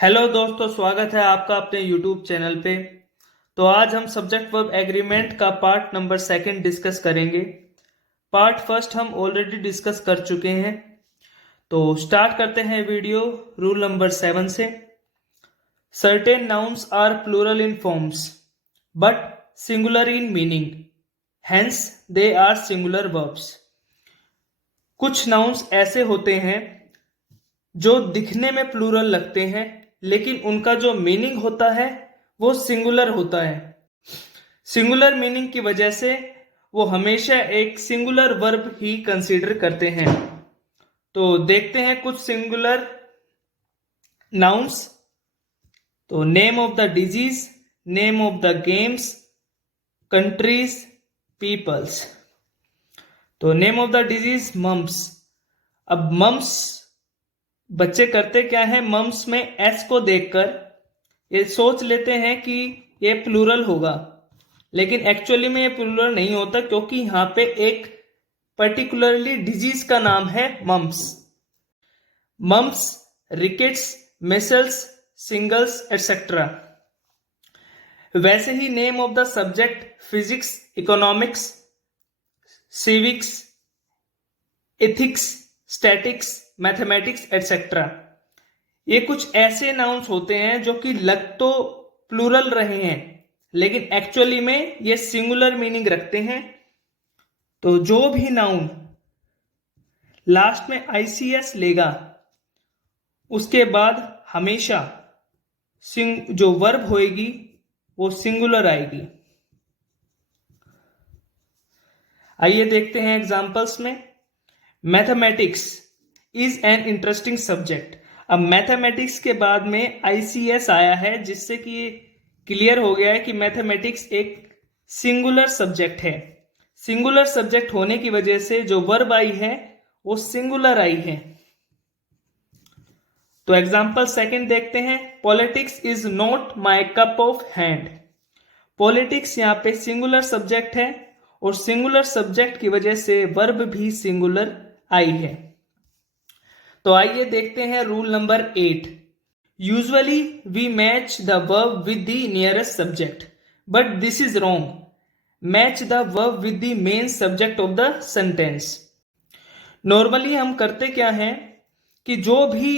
Hello दोस्तों, स्वागत है आपका अपने यूट्यूब चैनल पे। तो आज हम सब्जेक्ट वर्ब एग्रीमेंट का पार्ट नंबर सेकंड डिस्कस करेंगे। पार्ट फर्स्ट हम ऑलरेडी डिस्कस कर चुके हैं। तो स्टार्ट करते हैं वीडियो रूल नंबर 7 से। Certain nouns are plural in forms but singular in meaning, hence they are singular verbs. कुछ नाउन्स ऐसे होते हैं जो दिखने में प्लूरल लगते हैं, लेकिन उनका जो मीनिंग होता है वो सिंगुलर होता है। सिंगुलर मीनिंग की वजह से वो हमेशा एक सिंगुलर वर्ब ही कंसीडर करते हैं। तो देखते हैं कुछ सिंगुलर नाउन्स। तो name of the disease, name of the games, countries, peoples. तो name of the disease mumps. अब मम्स बच्चे करते क्या है, मम्स में एस को देखकर ये सोच लेते हैं कि ये प्लूरल होगा, लेकिन एक्चुअली में ये प्लूरल नहीं होता, क्योंकि यहाँ पे एक पर्टिकुलरली डिजीज का नाम है mumps. Mumps, rickets, measles, shingles etcetera. वैसे ही name of the subject physics, economics, civics, ethics, statics, mathematics etcetera. ये कुछ ऐसे नाउन्स होते हैं जो कि लग तो प्लूरल रहे हैं, लेकिन एक्चुअली में ये सिंगुलर मीनिंग रखते हैं। तो जो भी नाउन लास्ट में आईसीएस लेगा उसके बाद हमेशा जो वर्ब होएगी वो सिंगुलर आएगी। आइए देखते हैं एग्जांपल्स में। Mathematics is an interesting subject. अब मैथमेटिक्स के बाद में आईसीएस आया है, जिससे कि ये क्लियर हो गया है कि मैथमेटिक्स एक सिंगुलर सब्जेक्ट है। सिंगुलर सब्जेक्ट होने की वजह से जो वर्ब आई है वो सिंगुलर आई है। तो एग्जांपल सेकंड देखते हैं। Politics is not my cup of hand. Politics यहाँ पे सिंगुलर सब्जेक्ट है और सिंगुलर सब्जेक्ट की वजह से वर्ब भी सिंगुलर आई है। तो आइए देखते हैं rule number 8। Usually we match the verb with the nearest subject, but this is wrong. Match the verb with the main subject of the sentence. Normally हम करते क्या हैं कि जो भी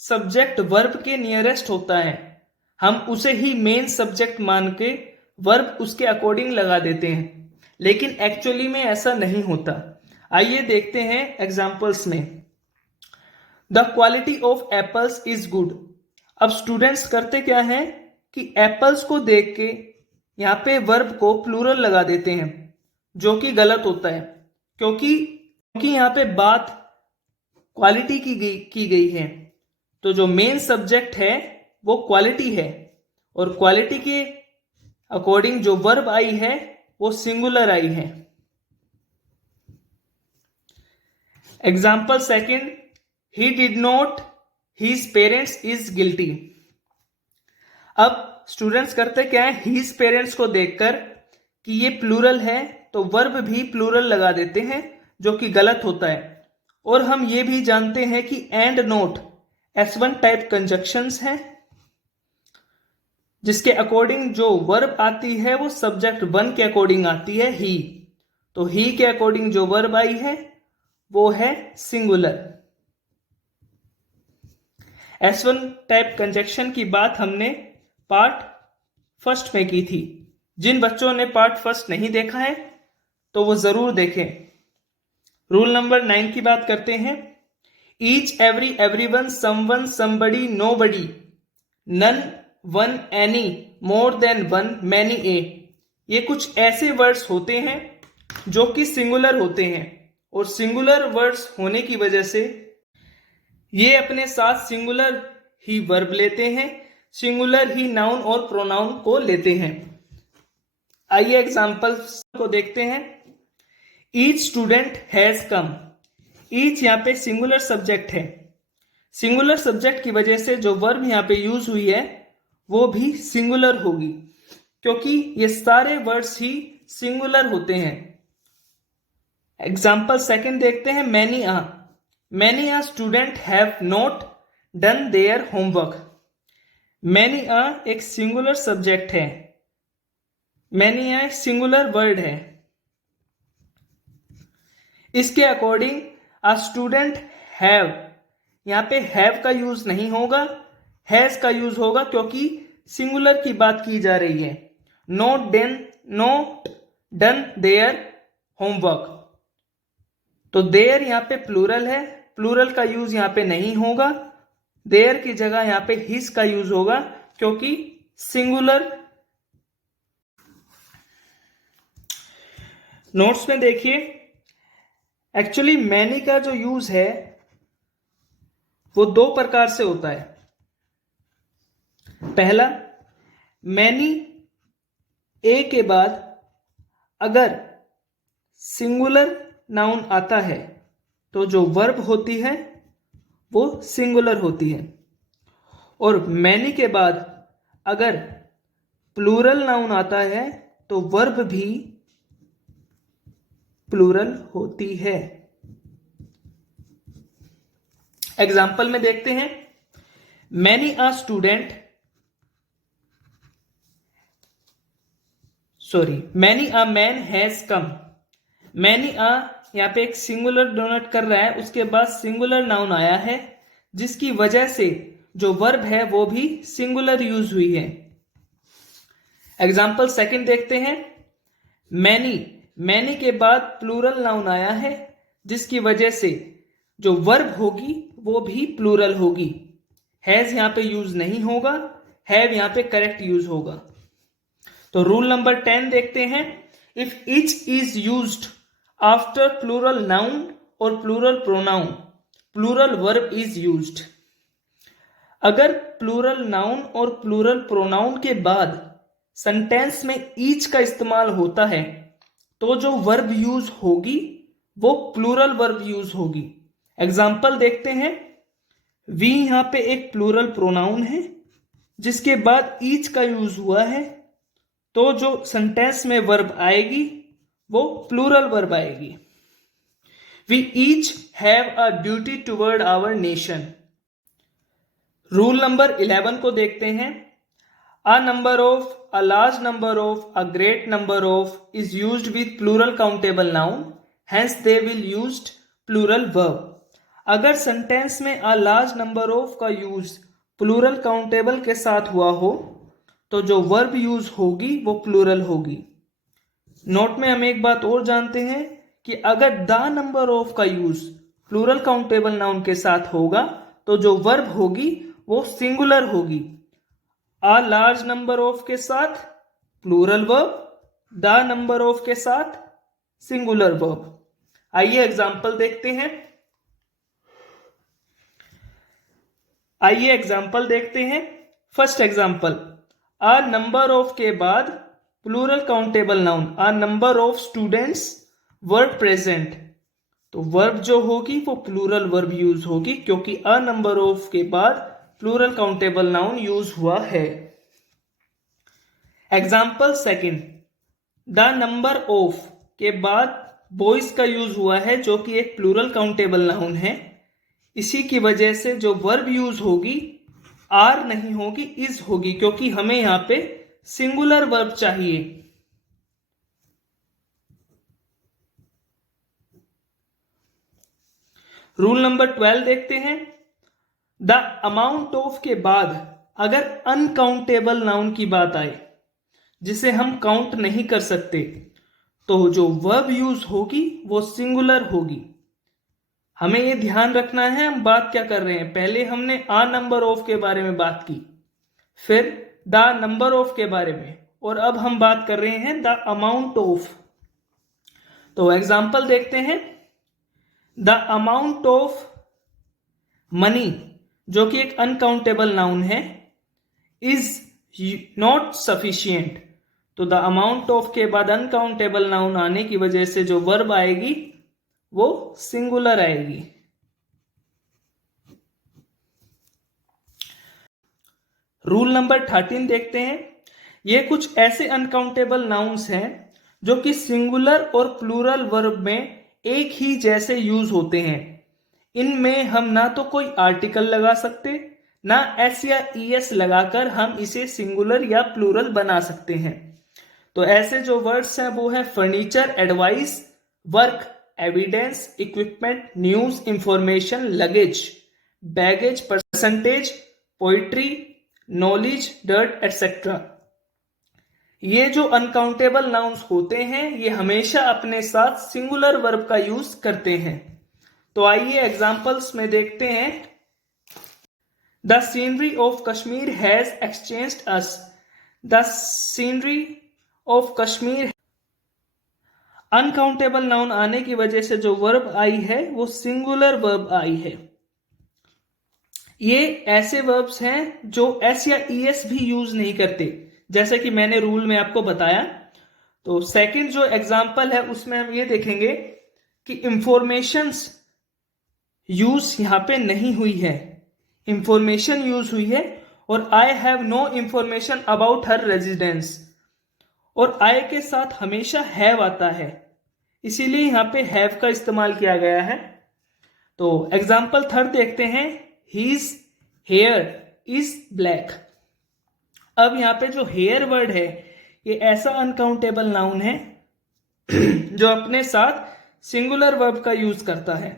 सब्जेक्ट वर्ब के नियरेस्ट होता है हम उसे ही मेन सब्जेक्ट मान के वर्ब उसके अकॉर्डिंग लगा देते हैं, लेकिन एक्चुअली में ऐसा नहीं होता। आइए देखते हैं एग्जांपल्स में। The quality of apples is good. अब स्टूडेंट्स करते क्या है कि एप्पल्स को देख के यहाँ पे वर्ब को प्लूरल लगा देते हैं, जो कि गलत होता है, क्योंकि यहाँ पे बात क्वालिटी की गई है। तो जो मेन सब्जेक्ट है वो क्वालिटी है, और क्वालिटी के अकॉर्डिंग जो वर्ब आई है वो सिंगुलर आई है। Example second. He did not, his parents is guilty। अब स्टूडेंट्स करते क्या है, his parents को देखकर कि ये प्लूरल है तो वर्ब भी प्लूरल लगा देते हैं, जो कि गलत होता है। और हम ये भी जानते हैं कि and note S1 type conjunctions हैं, जिसके अकॉर्डिंग जो वर्ब आती है वो सब्जेक्ट 1 के अकॉर्डिंग आती है ही। तो ही के अकॉर्डिंग जो वर्ब आई है वो है सिंगुलर। S1 टाइप कंजक्शन की बात हमने पार्ट फर्स्ट में की थी। जिन बच्चों ने पार्ट फर्स्ट नहीं देखा है तो वो जरूर देखें। रूल नंबर 9 की बात करते हैं। Each, every, everyone, someone, somebody, nobody, none, one, any, more than one, many, a. ये कुछ ऐसे वर्ड्स होते हैं जो कि सिंगुलर होते हैं, और सिंगुलर वर्ड्स होने की वजह से ये अपने साथ सिंगुलर ही वर्ब लेते हैं, सिंगुलर ही नाउन और प्रोनाउन को लेते हैं। आइए एग्जांपल्स को देखते हैं। Each student has come. Each यहाँ पे सिंगुलर सब्जेक्ट है। सिंगुलर सब्जेक्ट की वजह से जो वर्ब यहाँ पे यूज हुई है वो भी सिंगुलर होगी, क्योंकि ये सारे वर्ड्स ही सिंगुलर होते हैं। एग्जाम्पल सेकंड देखते हैं। Many a. Many a student have not done their homework। Many a एक सिंगुलर सब्जेक्ट है, मैनी आ एक सिंगुलर वर्ड है। इसके अकॉर्डिंग अ स्टूडेंट हैव, यहां पे हैव का यूज नहीं होगा, हैज का यूज होगा क्योंकि सिंगुलर की बात की जा रही है। नॉट डन देयर होमवर्क, तो देयर यहां पे प्लूरल है, प्लूरल का यूज यहां पे नहीं होगा, देयर की जगह यहां पे हिज का यूज होगा क्योंकि सिंगुलर। नोट्स में देखिए, एक्चुअली मैनी का जो यूज है वो दो प्रकार से होता है। पहला, मैनी ए के बाद अगर सिंगुलर नाउन आता है तो जो वर्ब होती है वो सिंगुलर होती है, और मैनी के बाद अगर प्लूरल नाउन आता है तो वर्ब भी प्लूरल होती है। एग्जाम्पल में देखते हैं, many a student, many a man has come. Many a यहां पे एक सिंगुलर डोनेट कर रहा है, उसके बाद सिंगुलर नाउन आया है जिसकी वजह से जो वर्ब है वो भी सिंगुलर यूज हुई है। एग्जाम्पल सेकंड देखते हैं, मैनी, मैनी के बाद प्लूरल नाउन आया है जिसकी वजह से जो वर्ब होगी वो भी प्लूरल होगी। हैज यहां पे यूज नहीं होगा, हैव यहां पे करेक्ट यूज होगा। तो रूल नंबर 10 देखते हैं, if each is used after plural noun और plural pronoun, plural verb is used. अगर प्लूरल नाउन और प्लूरल प्रोनाउन के बाद सेंटेंस में ईच का इस्तेमाल होता है तो जो वर्ब यूज होगी वो प्लूरल वर्ब यूज होगी। एग्जाम्पल देखते हैं, वी यहां पे एक प्लूरल प्रोनाउन है जिसके बाद ईच का यूज हुआ है तो जो सेंटेंस में वर्ब आएगी वो प्लूरल वर्ब आएगी। We each have a duty toward our nation. Rule number 11 को देखते हैं, a number of, a large number of, a great number of is used with plural countable noun, hence they will used plural verb. अगर sentence में a large number of का use plural countable के साथ हुआ हो तो जो verb use होगी वो प्लूरल होगी। नोट में हम एक बात और जानते हैं कि अगर द नंबर ऑफ का यूज प्लूरल काउंटेबल नाउन के साथ होगा तो जो वर्ब होगी वो सिंगुलर होगी। अ लार्ज नंबर ऑफ के साथ plural verb, the number of के साथ सिंगुलर वर्ब। आइए एग्जाम्पल देखते हैं, first example, a number of के बाद plural countable noun, a number of students verb present, तो वर्ब जो होगी वो प्लूरल वर्ब यूज होगी क्योंकि अ नंबर ऑफ के बाद प्लूरल काउंटेबल नाउन यूज हुआ है। Example second, the number of के बाद बॉयज का यूज हुआ है जो कि एक प्लूरल काउंटेबल नाउन है, इसी की वजह से जो वर्ब यूज होगी आर नहीं होगी, इज होगी क्योंकि हमें यहां पे सिंगुलर वर्ब चाहिए। रूल नंबर 12 देखते हैं, द अमाउंट ऑफ के बाद अगर अनकाउंटेबल नाउन की बात आए जिसे हम काउंट नहीं कर सकते तो जो वर्ब यूज होगी वो सिंगुलर होगी। हमें ये ध्यान रखना है हम बात क्या कर रहे हैं, पहले हमने आ नंबर ऑफ के बारे में बात की, फिर द नंबर ऑफ के बारे में, और अब हम बात कर रहे हैं द अमाउंट ऑफ। तो एग्जाम्पल देखते हैं, द अमाउंट ऑफ मनी जो कि एक अनकाउंटेबल नाउन है इज नॉट सफिशियंट, तो द अमाउंट ऑफ के बाद अनकाउंटेबल नाउन आने की वजह से जो वर्ब आएगी वो सिंगुलर आएगी। रूल नंबर 13 देखते हैं, ये कुछ ऐसे अनकाउंटेबल नाउन्स हैं जो कि सिंगुलर और प्लूरल वर्ब में एक ही जैसे यूज होते हैं। इनमें हम ना तो कोई आर्टिकल लगा सकते ना एस या ईएस लगाकर हम इसे सिंगुलर या प्लूरल बना सकते हैं। तो ऐसे जो वर्ड्स हैं वो है furniture, advice, work, evidence, equipment, news, information, luggage, baggage, percentage, poetry, knowledge, dirt, etcetera. ये जो अनकाउंटेबल नाउन्स होते हैं ये हमेशा अपने साथ सिंगुलर वर्ब का यूज करते हैं। तो आइए एग्जांपल्स में देखते हैं। The scenery of Kashmir has exchanged us. The scenery of Kashmir. Uncountable noun आने की वजह से जो वर्ब आई है वो सिंगुलर वर्ब आई है। ये ऐसे वर्ब्स हैं जो एस या ईएस भी यूज नहीं करते, जैसे कि मैंने रूल में आपको बताया। तो सेकंड जो एग्जांपल है उसमें हम ये देखेंगे कि इंफॉर्मेशंस यूज यहां पे नहीं हुई है, इंफॉर्मेशन यूज हुई है। और I have no information about her residence, और आई के साथ हमेशा हैव आता है, इसीलिए यहां पे हैव का इस्तेमाल किया गया है। तो एग्जाम्पल थर्ड देखते हैं। His hair is black. अब यहां पे जो हेयर वर्ड है ये ऐसा अनकाउंटेबल नाउन है जो अपने साथ सिंगुलर वर्ब का यूज करता है।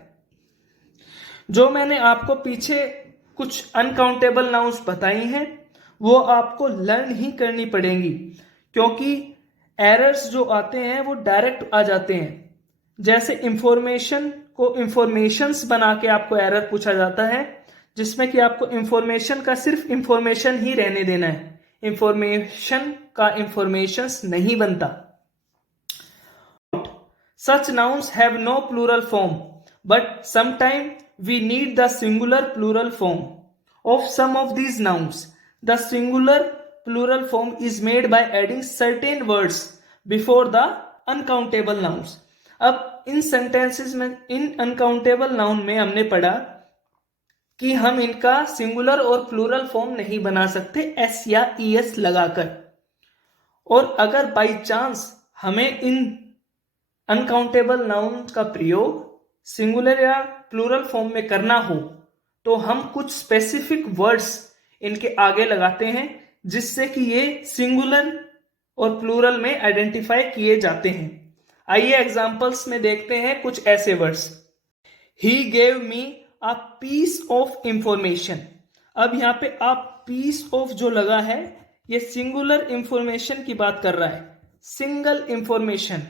जो मैंने आपको पीछे कुछ अनकाउंटेबल नाउन्स बताई हैं वो आपको लर्न ही करनी पड़ेंगी, क्योंकि एरर्स जो आते हैं वो डायरेक्ट आ जाते हैं। जैसे इंफॉर्मेशन को इंफॉर्मेशंस बना के आपको एरर पूछा जाता है, जिसमें कि आपको इंफॉर्मेशन का सिर्फ इंफॉर्मेशन ही रहने देना है, इंफॉर्मेशन का इंफॉर्मेशंस नहीं बनता। Such nouns have no plural form but sometime we need the singular plural form of some of these nouns. The singular plural form is made by adding certain words before the uncountable nouns. अब इन sentences में, इन uncountable noun में हमने पढ़ा कि हम इनका singular और plural form नहीं बना सकते एस या ईएस लगाकर। और अगर बाई चांस हमें इन अनकाउंटेबल नाउन का प्रयोग सिंगुलर या प्लूरल फॉर्म में करना हो तो हम कुछ स्पेसिफिक वर्ड्स इनके आगे लगाते हैं, जिससे कि ये सिंगुलर और प्लूरल में आइडेंटिफाई किए जाते हैं। आइए एग्जांपल्स में देखते हैं कुछ ऐसे words. He gave me a piece of information. अब यहाँ पे आप पीस ऑफ जो लगा है ये सिंगुलर इंफॉर्मेशन की बात कर रहा है, single information.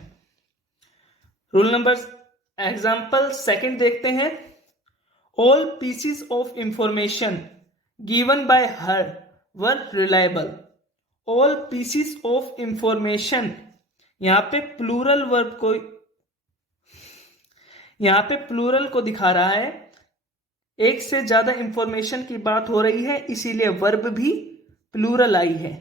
Rule number example second देखते हैं। All PCs of information given by her were reliable. All PCs of information, यहां पे प्लूरल वर्ब को, यहां पे प्लूरल को दिखा रहा है, एक से ज्यादा इंफॉर्मेशन की बात हो रही है, इसीलिए वर्ब भी प्लूरल आई है।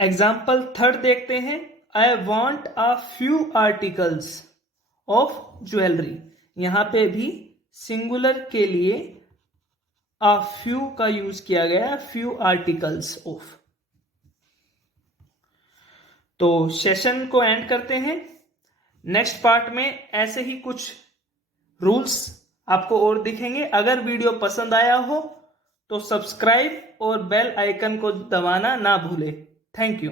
एग्जाम्पल थर्ड देखते हैं। I want a few articles of jewellery. यहां पे भी सिंगुलर के लिए अ फ्यू का यूज किया गया है, फ्यू आर्टिकल्स ऑफ। तो सेशन को एंड करते हैं। नेक्स्ट पार्ट में ऐसे ही कुछ रूल्स आपको और दिखेंगे। अगर वीडियो पसंद आया हो तो सब्सक्राइब और बेल आइकन को दबाना ना भूले। Thank you.